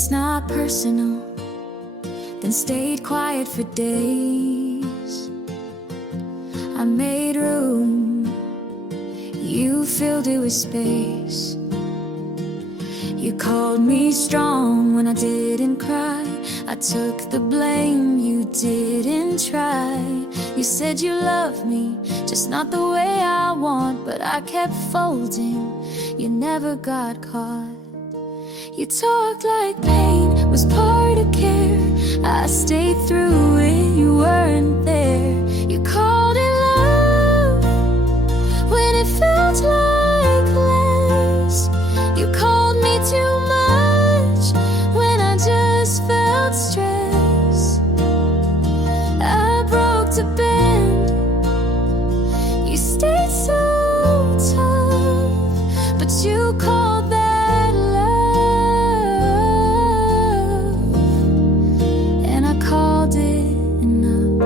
it's not personal, then stayed quiet for days. I made room, you filled it with space. You called me strong when I didn't cry. I took the blame, you didn't try. You said you loved me, just not the way I want. But I kept folding, you never got caught. You talked like pain was part of care. I stayed through it, you weren't there. You called it love when it felt like less. You called me too much when I just felt stress. I broke to bend, you stayed so tough, but you called that love, and I called it enough.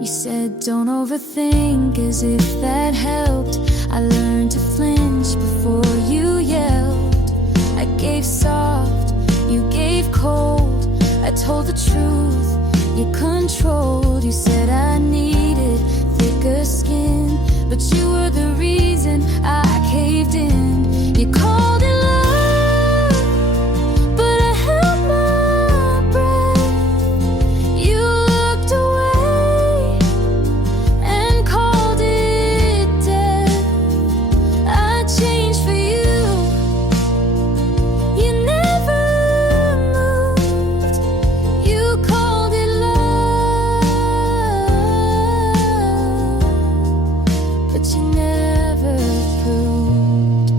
You said don't overthink, as if that helped. I learned to flinch before you yelled. I gave soft, you gave cold. I told the truth, you controlled. You said I needed thicker skin, but you were the reason I caved in. You called it love, but I held my breath. You looked away and called it death. I changed for you, you never moved. You called it love, but you never proved.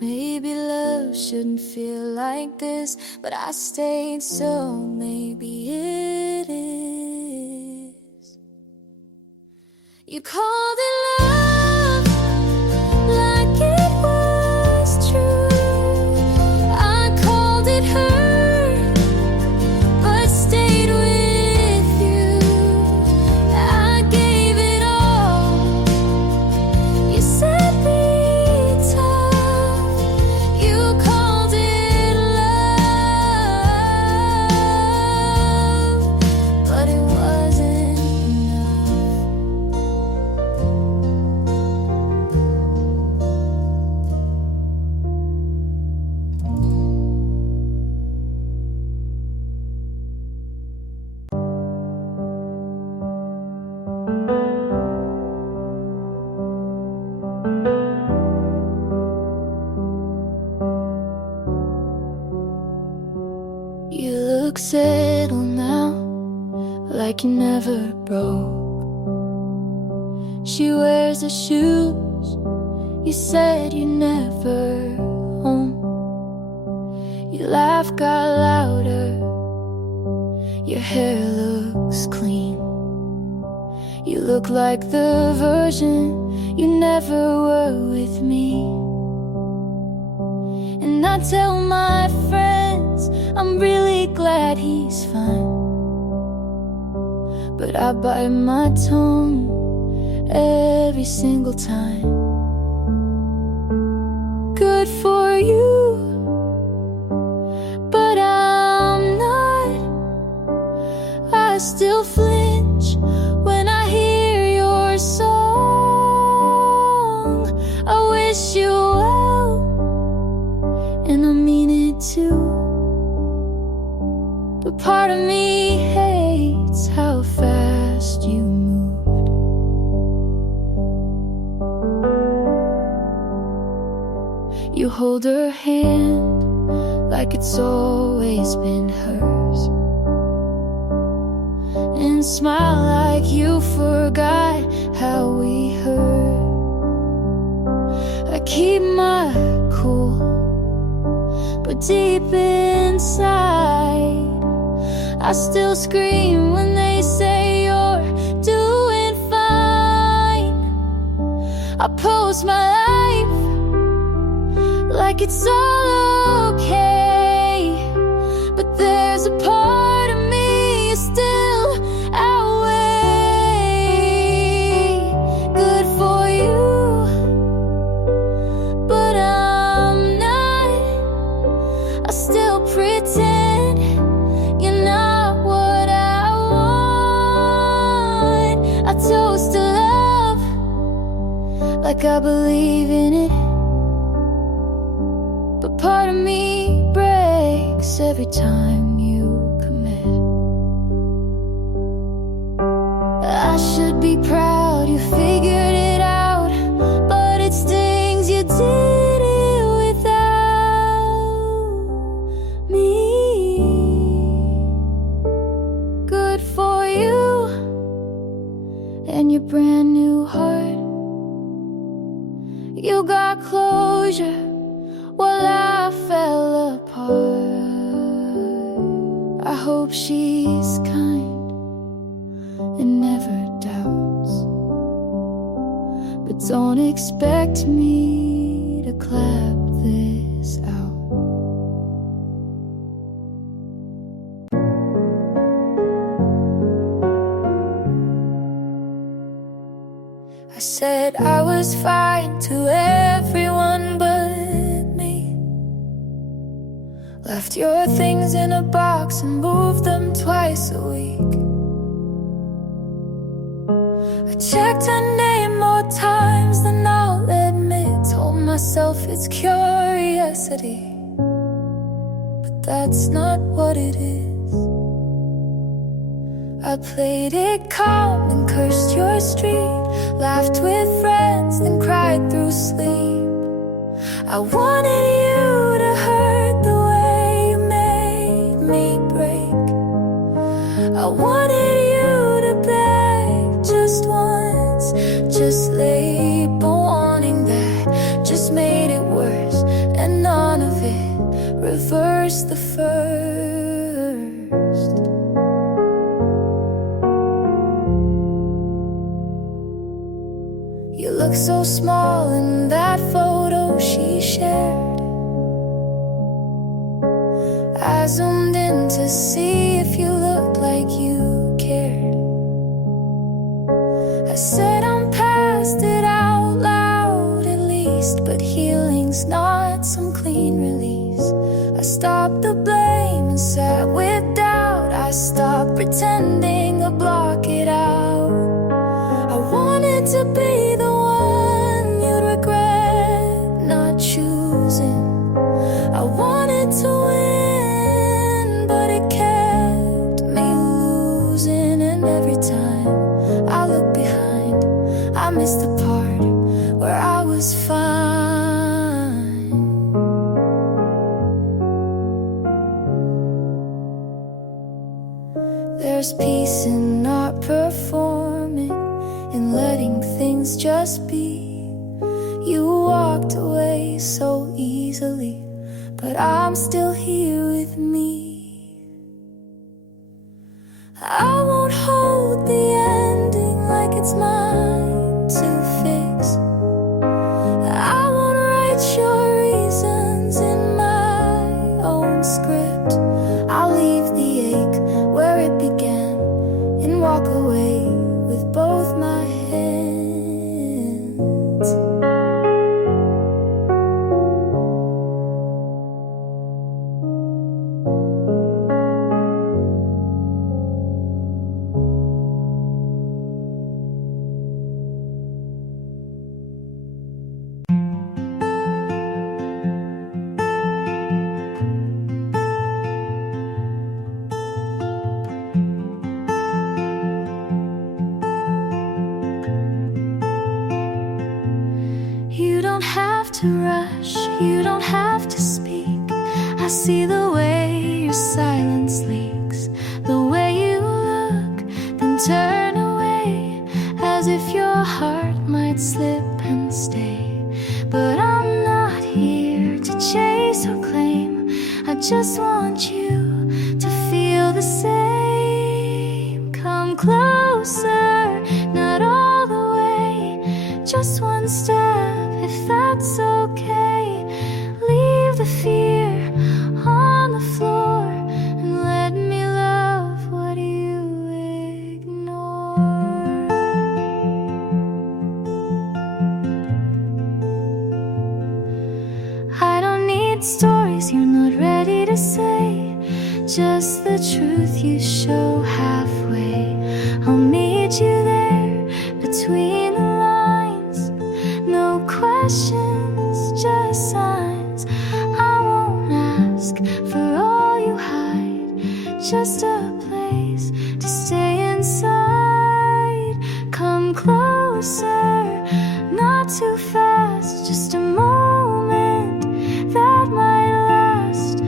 Maybe love shouldn't feel like this, but I stayed, so maybe it is. You called it love like it was true. I called it hurt, but stayed with you. I gave it all. You said be tough. You called it love, but it wasn't enough. You look settled now, like you never broke. She wears the shoes you said you never own. Your laugh got louder, your hair looks clean. You look like the version you never were with me. And I tell my friends I'm really glad he's fine, but I bite my tongue every single time. Good for you, but I'm not. I still flinch when I hear your song. I wish you well, and I mean it too. But part of me hates how fast you moved. You hold her hand like it's always been hers, and smile like you forgot how we hurt. I keep my cool, but deep inside I still scream when they say you're doing fine. I post my life like it's all okay. Don't pretend you're not what I want. I toast to love like I believe in it, but part of me breaks every time you commit. I should be proud you figured it out, but it stings you did it without me. Good for you and your brand new heart. You got closure while I fell apart. I hope she's kind and never doubts, but don't expect me to clap this out. I said I was fine to everyone but me. Left your things in a box and moved them twice a week. I checked her name more times than I'll admit. Told myself it's curiosity, but that's not what it is. I played it calm and cursed your street, laughed with friends, then cried through sleep. I wanted you to hurt the way you made me break. I wanted you to beg just once, just late, but wanting that just made it worse, and none of it reversed the first. You look so small in that photo she shared. I zoomed in to see if you looked like you cared. I said I'm past it out loud at least, but healing's not some clean release. I stopped the blame and sat with doubt. I stopped pretending to block it out. I wanted to be the one you'd regret not choosing. I wanted to win, but it kept me losing. And every time I look behind, I miss the part where I was fine. There's peace in not performing, in letting things just be. You walked away so easily, but I'm still here with me. I won't hold the ending like it's mine to fix. I won't write your reasons in my own script. I'll leave the ache where it began and walk away with both my hands. You don't have to rush, you don't have to speak. I see the way your silence leaks, the way you look, then turn away, as if your heart might slip and stay. But I'm not here to chase or claim, I just want you to feel the same. Come closer, not all the way, just one step, if that's okay. Leave the fear on the floor and let me love what you ignore. I don't need stories you're not ready to say. just the truth you show halfway. I'll meet you there between the lines. No questions, just signs. I won't ask for all you hide, just a place to stay inside. Come closer, not too fast, just a moment that might last.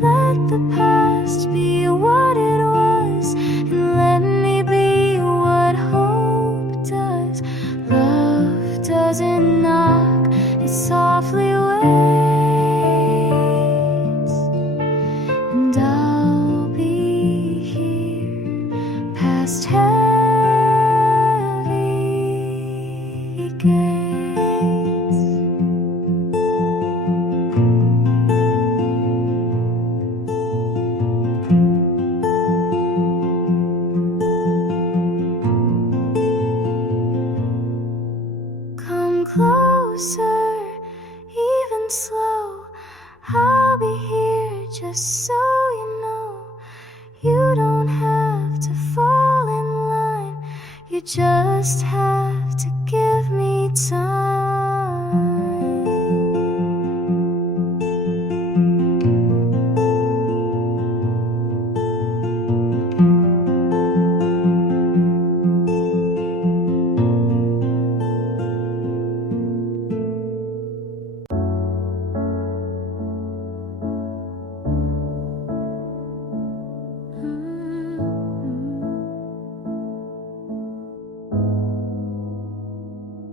Let the past be what it was, and let me be what hope does. Love doesn't knock, it softly waits, and I'll be here past heavy gates. Come closer, even slow. I'll be here just so you know. You don't have to fall in line, you just have to give me time.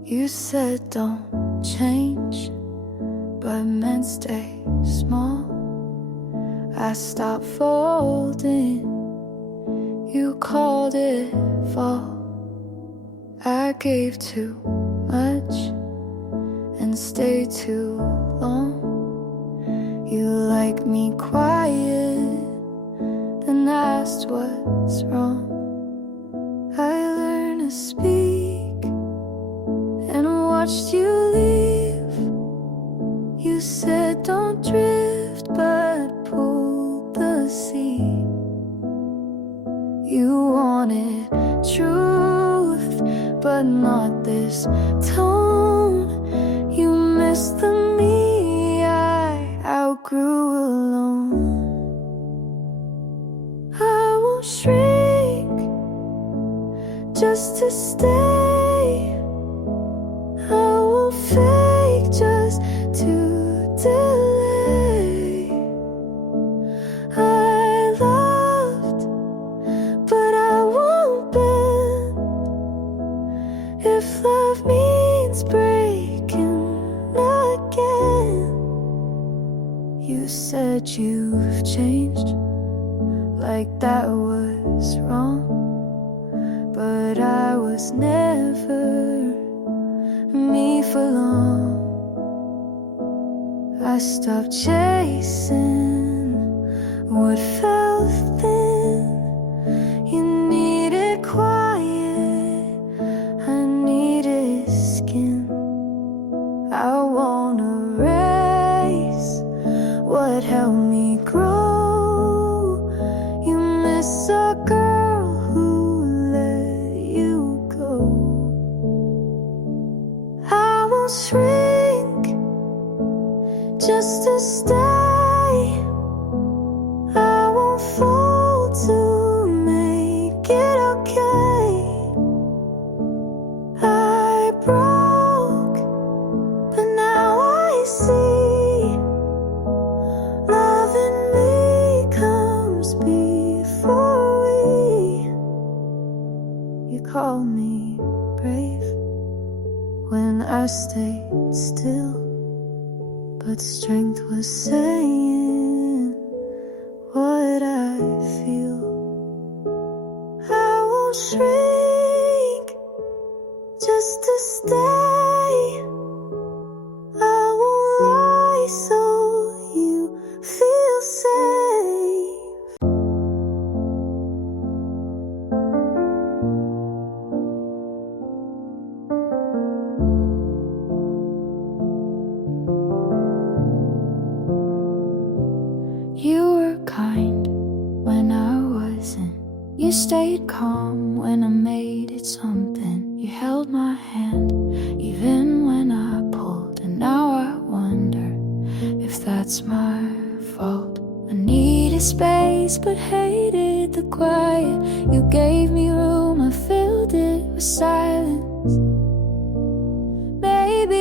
You said don't change, but men stay small. I stopped folding, you called it fall. I gave too much and stayed too long. You like me quiet, then asked what's wrong. I learned to speak and watched you leave. You said don't drift, but pulled the sea. You wanted truth, but not this tone. You missed the me I outgrew alone. I won't shrink just to stay. I won't fake just to delay. I loved, but I won't bend. If love means breaking again. You said you've changed, like that was wrong, but I was never me for long. I stopped chasing what felt thin. You needed quiet, I needed skin. I won't erase what helped me grow. You miss a girl who let you go. I won't shrink just to stay. I won't fall to make it okay. I broke, but now I see love in me comes before we. You call me brave when I stayed still, but strength was saying what I feel. I won't shrink just to stay. I won't lie so you feel safe. You were kind when You stayed calm when I made it something. You held my hand even when I pulled. And now I wonder if that's my fault. I needed space but hated the quiet. You gave me room, I filled it with silence. Maybe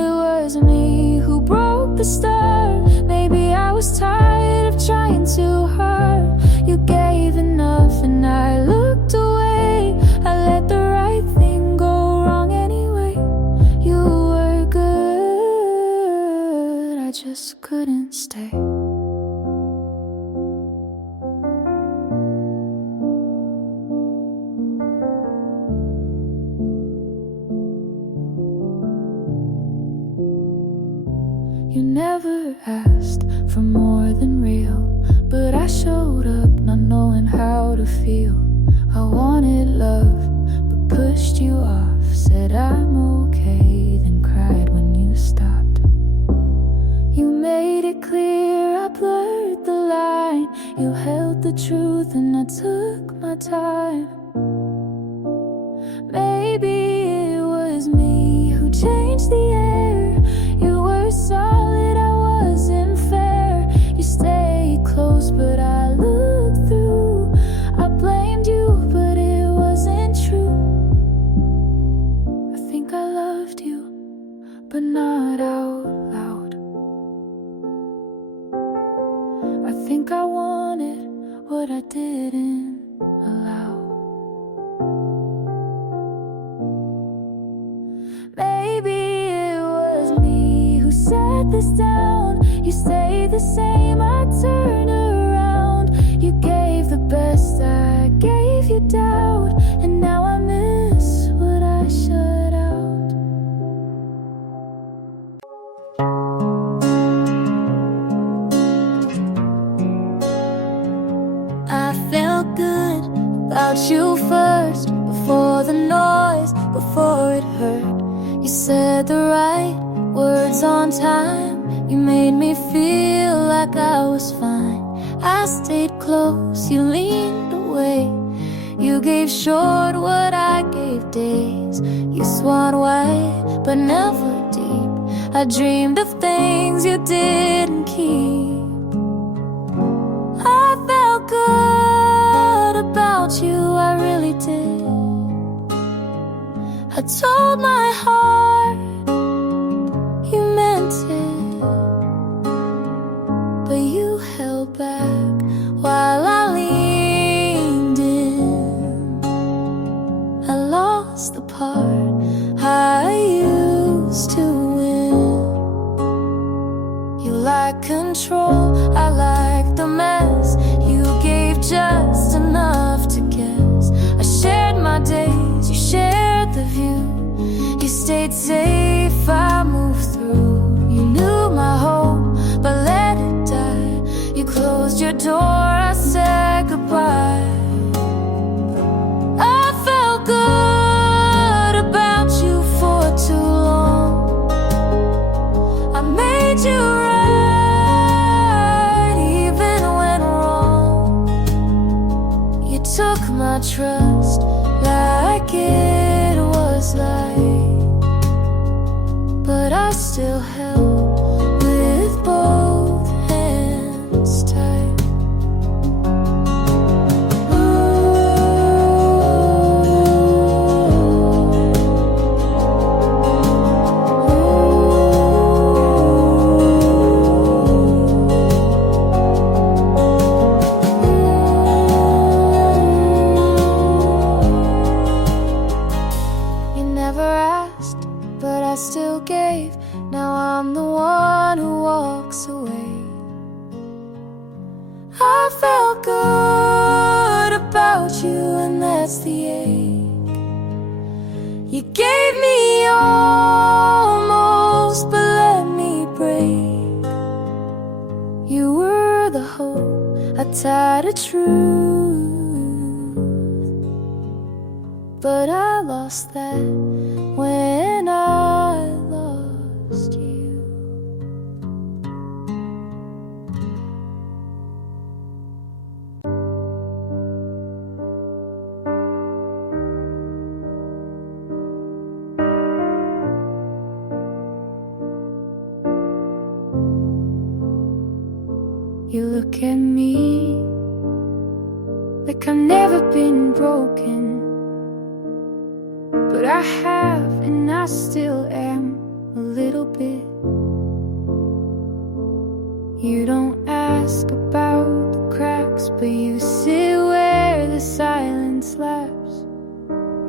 it was me who broke the start. Maybe I was tired of trying too hard. You gave enough and I looked away. I let the right thing go wrong anyway. You were good, I just couldn't stay. You never asked for more than real, but I showed up not knowing how to feel. I wanted love, but pushed you off. Said I'm okay, then cried when you stopped. You made it clear, I blurred the line. You held the truth and I took my time. Maybe it was me who changed the air. You were solid, I wasn't fair. You stayed close, but I looked through. I blamed you, but it wasn't true. I think I loved you, but not out loud. I think I wanted what I didn't allow. Maybe it was me who set this down. You stayed the same, I turned around. You gave the best, I gave you doubt. And now I miss what I shut out. I felt good about you first, before the noise, before it hurt. You said the right words on time. You made me feel like I was fine. I stayed close, you leaned away. You gave short what I gave days. You swam wide, but never deep. I dreamed of things you didn't keep. I felt good about you, I really did. I told my heart you meant it, but you held back while I leaned in. I lost the part I used to win. You like control, I like the mess. You gave just enough to guess. I shared my days, you shared the view. You stayed safe, I moved through. You knew my home, but let it die. You closed your door, I said goodbye. I felt good about you for too long. I made you right, even when wrong. You took my trust like it was light, but I still held with both hands tight. You never asked, but I still gave. Now I'm the one who walks away. I felt good about you, and that's the ache. You gave me almost, but let me break. You were the hope I tied a truth, but I lost that when I lost you. look at me like I've never been broken, but I have, and I still am a little bit. You don't ask about the cracks, but you sit where the silence laughs.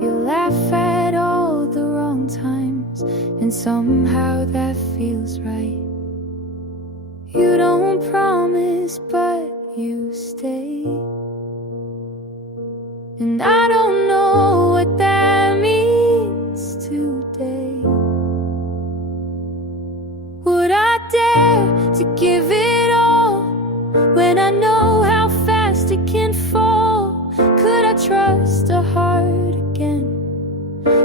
You laugh at all the wrong times, and somehow that feels right. You don't promise, but you stay. And I don't know what that means today. Would I dare to give it all when I know how fast it can fall? Could I trust a heart again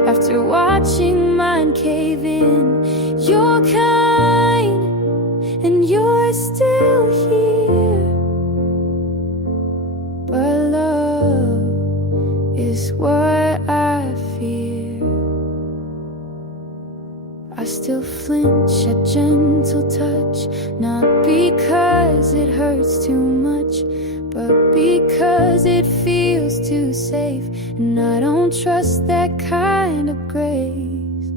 after watching mine cave in? You're kind and you're still here, but love is what I fear. I still flinch at gentle touch, not because it hurts too much, but because it feels too safe. And I don't trust that kind of grace.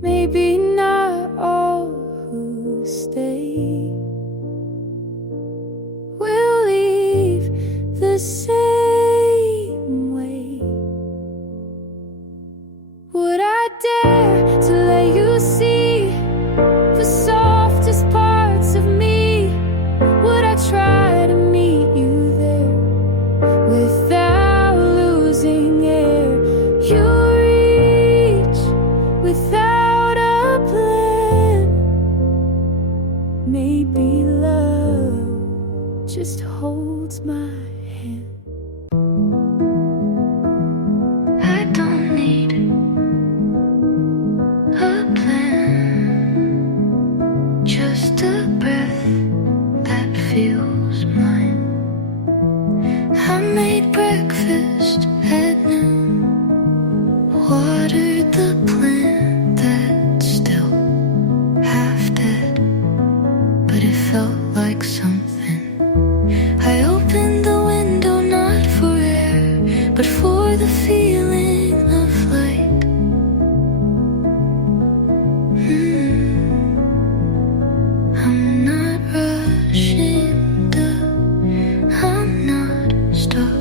Maybe not all who stay will leave the same way. Would I dare to let you see the softest parts of me? Would I try to meet you there without losing air? You reach without a plan. Maybe love just holds my hand. I don't need a plan, just a breath that feels mine. I made breakfast at noon, watered the plant that's still half dead, but it felt like something. I opened the window not for air, but for the feeling of light. I'm not rushing, I'm not stuck.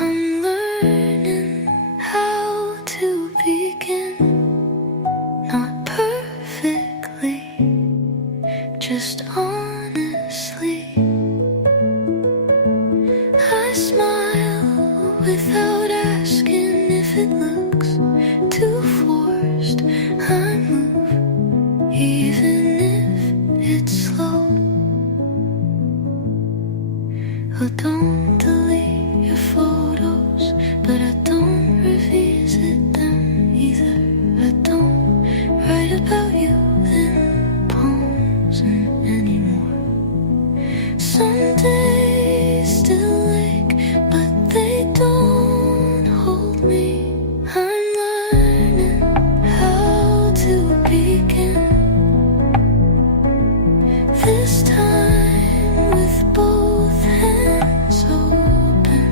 I'm learning how to begin, not perfectly, just honestly. I smile without asking if it looks too forced. I move even if it's slow. Oh, don't delete your photos, but I don't revisit them either. I don't write about you in poems anymore. Some days still ache, but they don't hold me. I'm learning how to begin, this time with both hands open,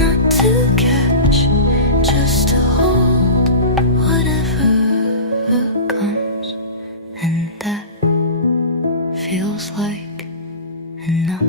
not to catch, just to hold whatever comes. And that feels like enough.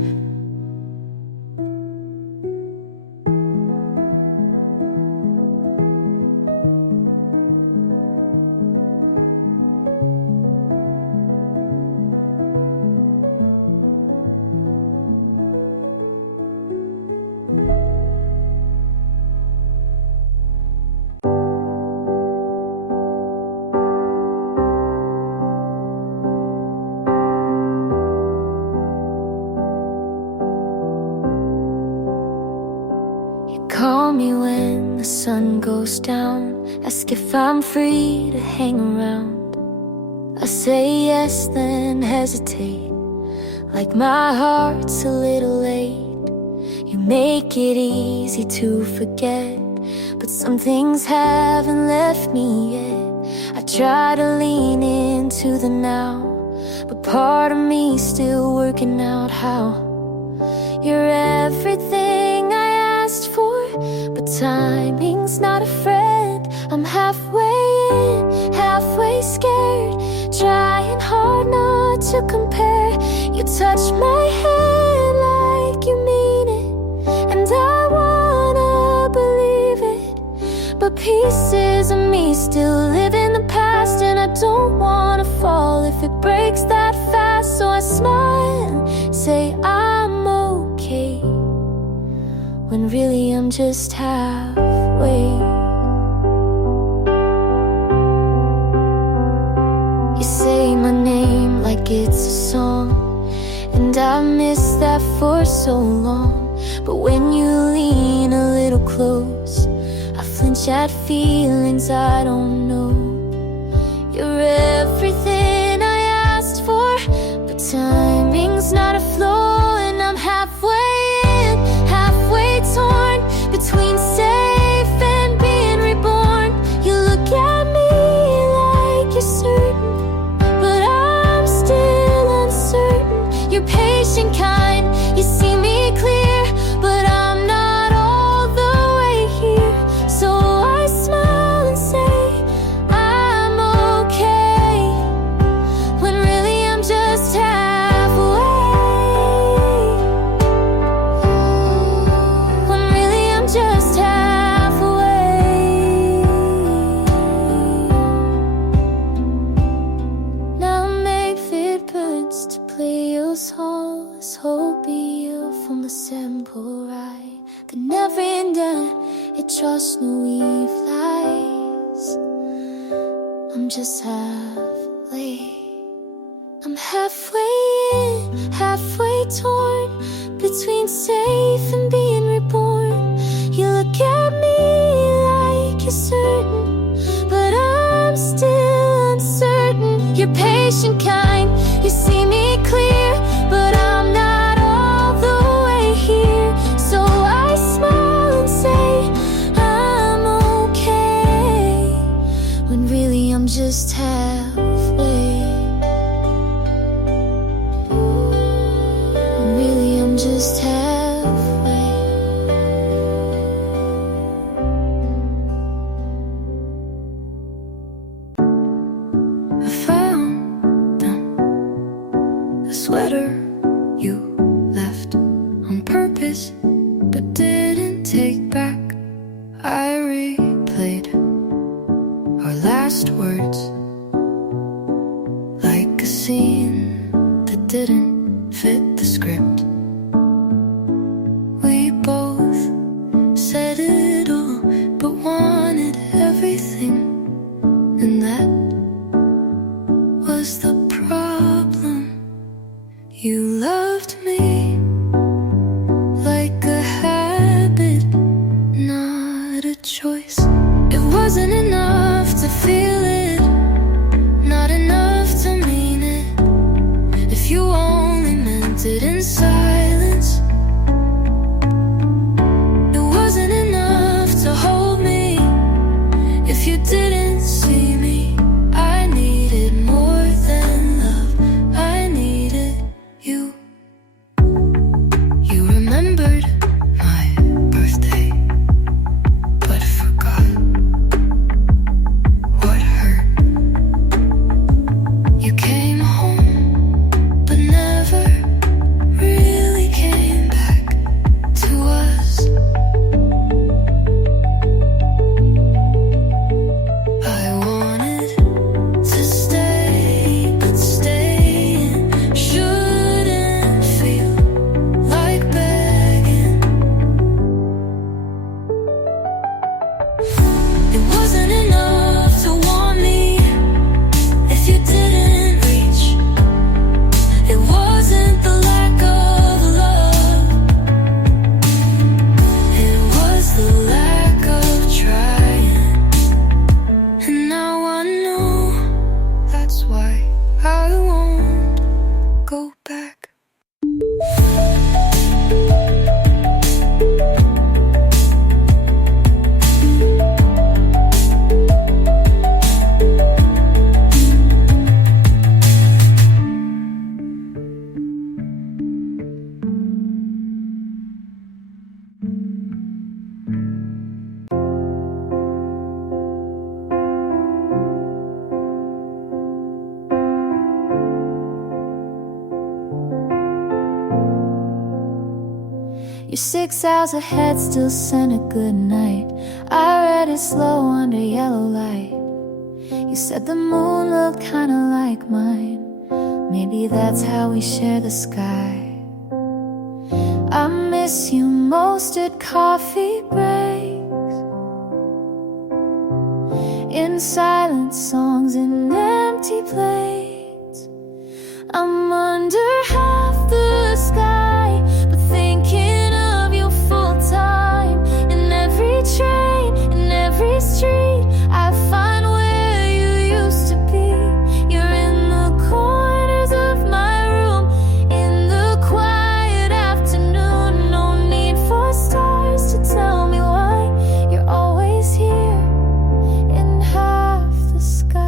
Call me when the sun goes down, ask if I'm free to hang around. I say yes, then hesitate, like my heart's a little late. You make it easy to forget, but some things haven't left me yet. I try to lean into the now, but part of me still working out how. You're everything I asked for, but timing's not a friend. I'm halfway in, halfway scared, trying hard not to compare. You touch my hand like you mean it, and I wanna believe it, but pieces of me still live in the past, and I don't wanna fall if it breaks that fast. So I smile and say I'm okay, when really I'm just halfway. You say my name like it's a song, and I missed that for so long. But when you lean a little close, I flinch at feelings I don't know. You're everything I asked for, but timing's not a flow. And I'm halfway in, halfway torn between safe and being reborn. You look at me like you're certain, but I'm still uncertain. You're patient, kind, you see me clear, but I'm not all the way here. So I smile and say I'm okay, when really I'm just halfway. When really I'm just halfway. Now make it birds to play your songs, hope you from the simple right. The never ending, it trust no eve lies. I'm just halfway. I'm halfway in, halfway torn between safe and being reborn. You look at me like you're certain, but I'm still uncertain. You're patient, kind, you see me clear, but I'm not all the way here. So I smile and say I'm okay, when really I'm just halfway. When really I'm just halfway. I found a sweater you left on purpose, but didn't take back. I replayed our last words like a scene that didn't fit the script. We both said it all, but wanted everything, and that was the problem. You loved me like a habit, You're 6 hours ahead, still send a good night. I read it slow under yellow light. You said the moon looked kinda like mine. Maybe that's how we share the sky. I miss you most at coffee breaks, in silent songs and empty plates. I'm under half the sky, but thinking of you full time. In every train, in every street, I find where you used to be. You're in the corners of my room, in the quiet afternoon. No need for stars to tell me why you're always here in half the sky.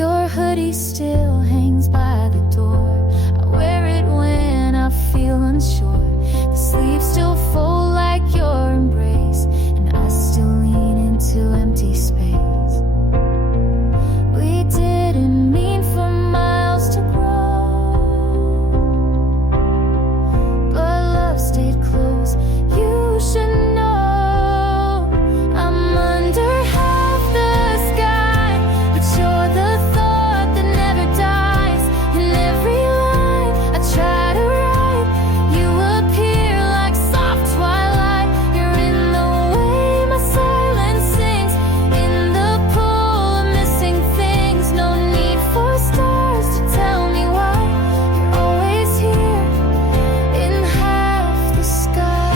Your hoodie still hangs by the door. I wear it when I feel unsure. The sleeves still fold like your embrace, and I still lean into empty space. We didn't mean for miles to grow, but love stayed close. You should know I'm under half the sky, but you're the thought that never dies. In every line I try to write, you appear like soft twilight. You're in the way my silence sings, in the pool of missing things. No need for stars to tell me why you're always here in half the sky.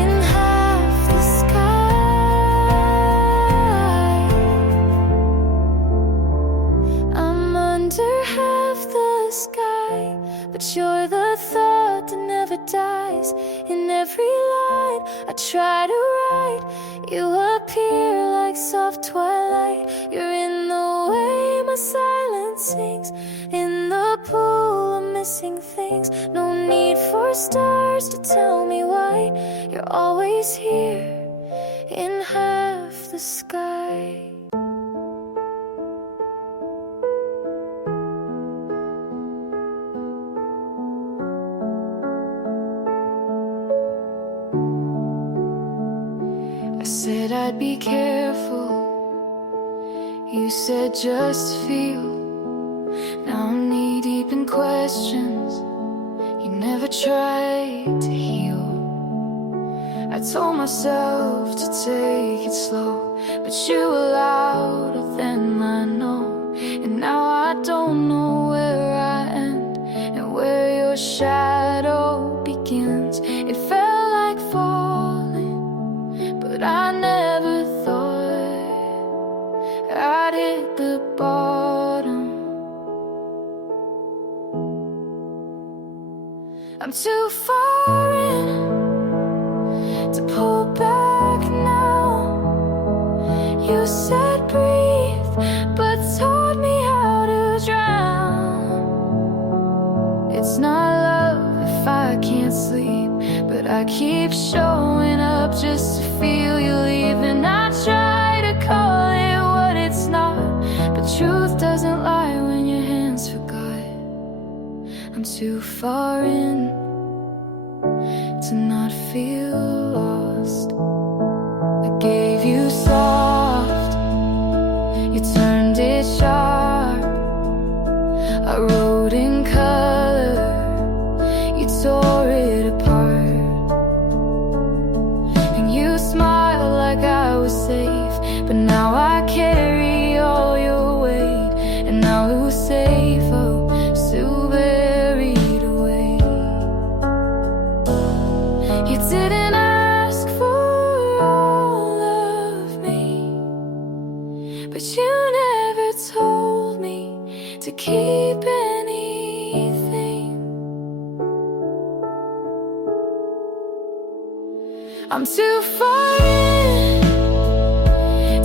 In half the sky. I'm under half the sky, but you're the thought that never dies. In every line I try to write, you appear like soft twilight. You're in the way my silence sings, in the pool of missing things. No need for stars to tell me why you're always here in half the sky. I said I'd be careful. You said just feel. Now I'm knee deep in questions you never tried to heal. I told myself to take it slow, but you were louder than I know. And now I don't know where I end and where your shadow begins. It felt like falling, but I never thought I'd hit the bottom. I'm too far in to pull back now. You said breathe, but taught me how to drown. It's not love if I can't sleep, but I keep showing up just to feel you leave. And I try to call it what it's not, but truth doesn't lie when your hands forgot. I'm too far in to not feel lost. I gave you soft, you turned it sharp. I wrote in color, you tore it apart. And you smiled like I was safe, but now I carry all your weight. And now who's safe? Oh, so buried away. You didn't ask for all of me, but you never told me to keep anything. I'm too far in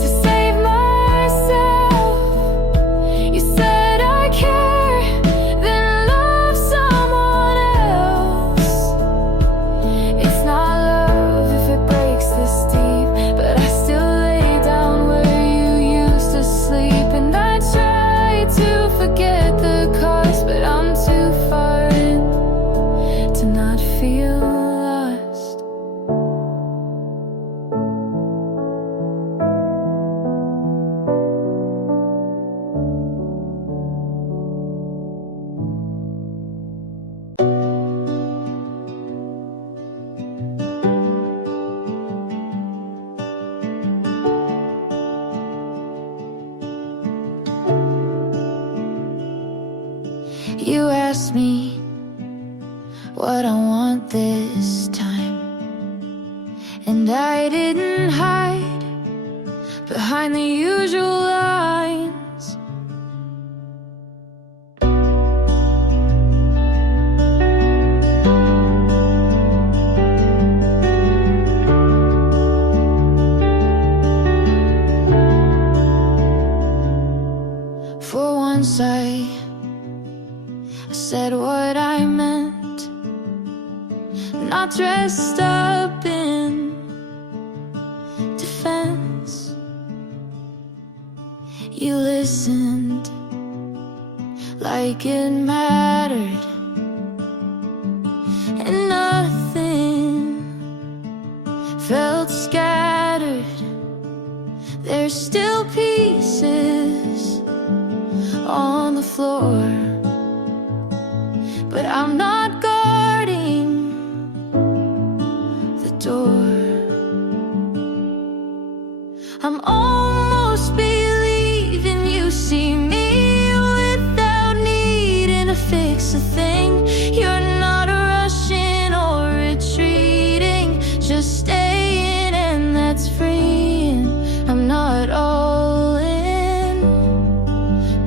to save myself. You said I care, then love someone else. It's not love if it breaks this deep, but I still lay down where you used to sleep. And You asked me what I want this time, and I didn't hide behind the usual lines. For once I said what I meant, not dressed up in defense. You listened like it mattered, and nothing felt scattered. There's still pieces on the floor, but I'm not guarding the door. I'm almost believing you see me without needing to fix a thing. You're not rushing or retreating, just staying, and that's freeing. I'm not all in,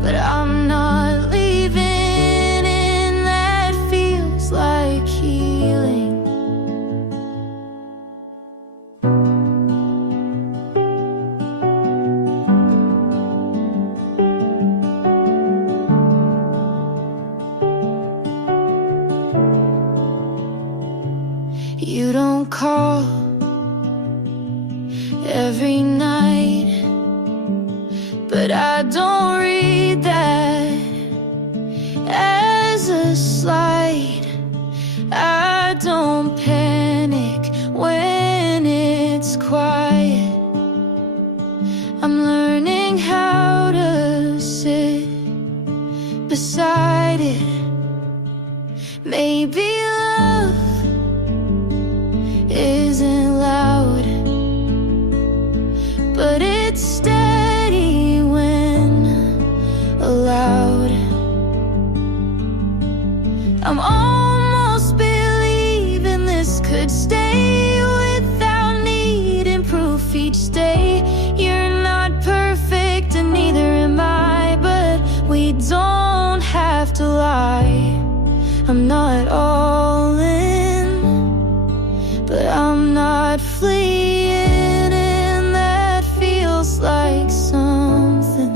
but I'm not leaving, and that feels like healing. You don't call every night, but I don't read that as a slight. I don't panic when it's quiet. I'm learning how to sit beside it. Maybe love isn't loud, but it's steady when allowed. I'm almost believing this could stay without needing proof each day. You're not perfect and neither am I, but we don't have to lie. I'm not all in, but I'm not fleeing, and that feels like something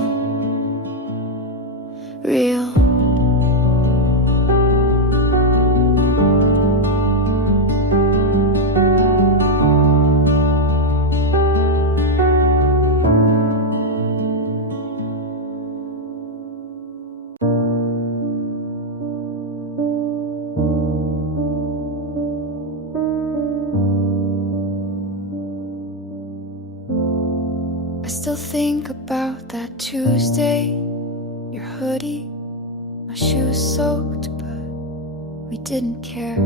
real. I still think about that Tuesday, your hoodie, my shoes soaked, but we didn't care.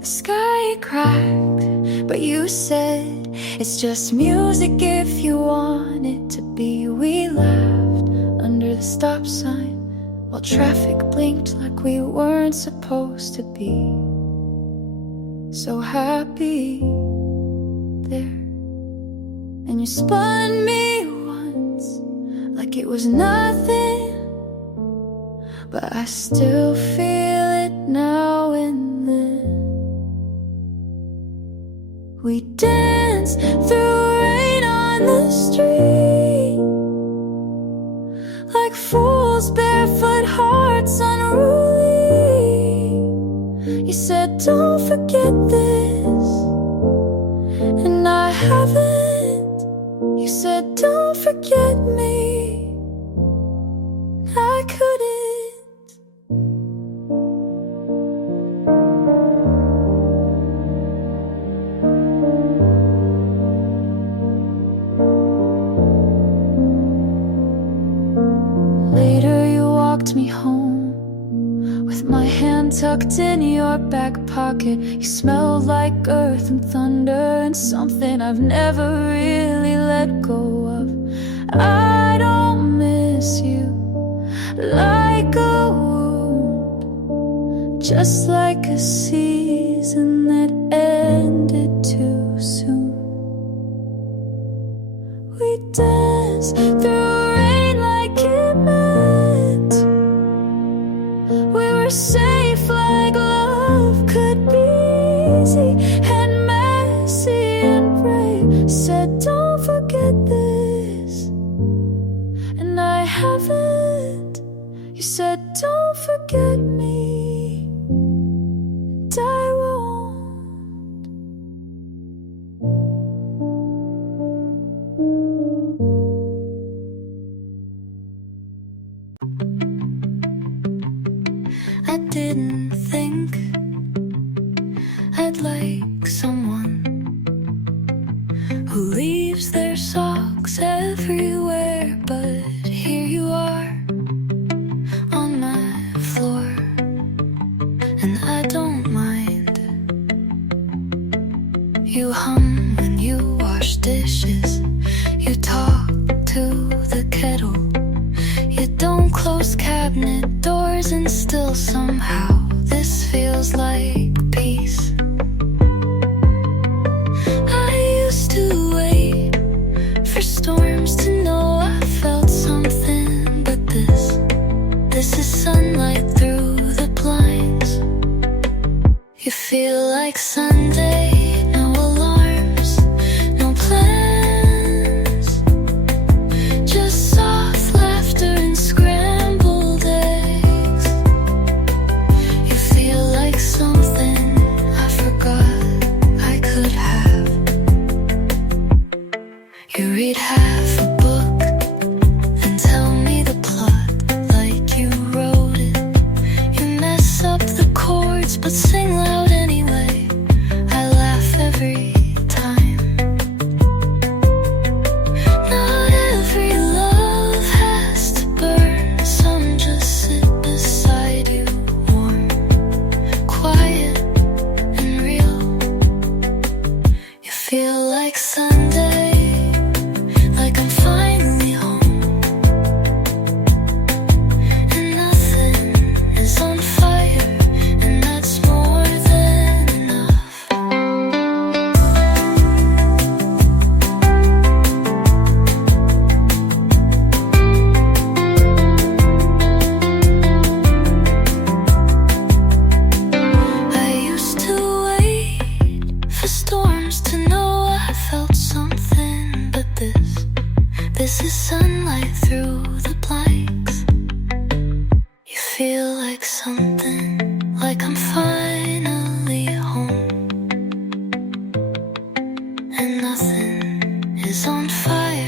The sky cracked, but you said it's just music if you want it to be. We laughed under the stop sign while traffic blinked like we weren't supposed to be. So happy there, and you spun me once like it was nothing, but I still feel it now and then. We danced through rain on the street like fools, barefoot hearts unruly. You said don't forget this, and I haven't. You said don't forget me, I couldn't. Later you walked me home with my hand tucked in your back pocket. You smelled like earth and thunder, and something I've never really let go of. I don't miss you like a wound, just like a season that ended too soon. We danced through rain like it meant we were safe, like love could be easy and messy and brave. Said don't forget this, and I haven't. You said don't forget me, and I won't. I didn't think I'd like someone who leaves their socks everywhere, but here you are on my floor, and I don't mind. You hum when you wash dishes, you talk to the kettle, you don't close cabinet doors, and still somehow this feels like peace. I used to wait for storms to know I felt something, but this is sunlight through the blinds. You feel like Sunday, no alarms, no plans, just soft laughter and scrambled eggs. You feel like something I forgot I could have. You read half a book and tell me the plot like you wrote it. You mess up the chords but sing loud anyway. I laugh every time. Not every love has to burn. Some just sit beside you, warm, quiet and real. You feel like Sunday, like I'm finally home, and nothing is on fire, and that's more than enough. I used to wait for storms to know I felt something, but this is sunlight through the blanks. You feel like something, like I'm finally home, and nothing is on fire.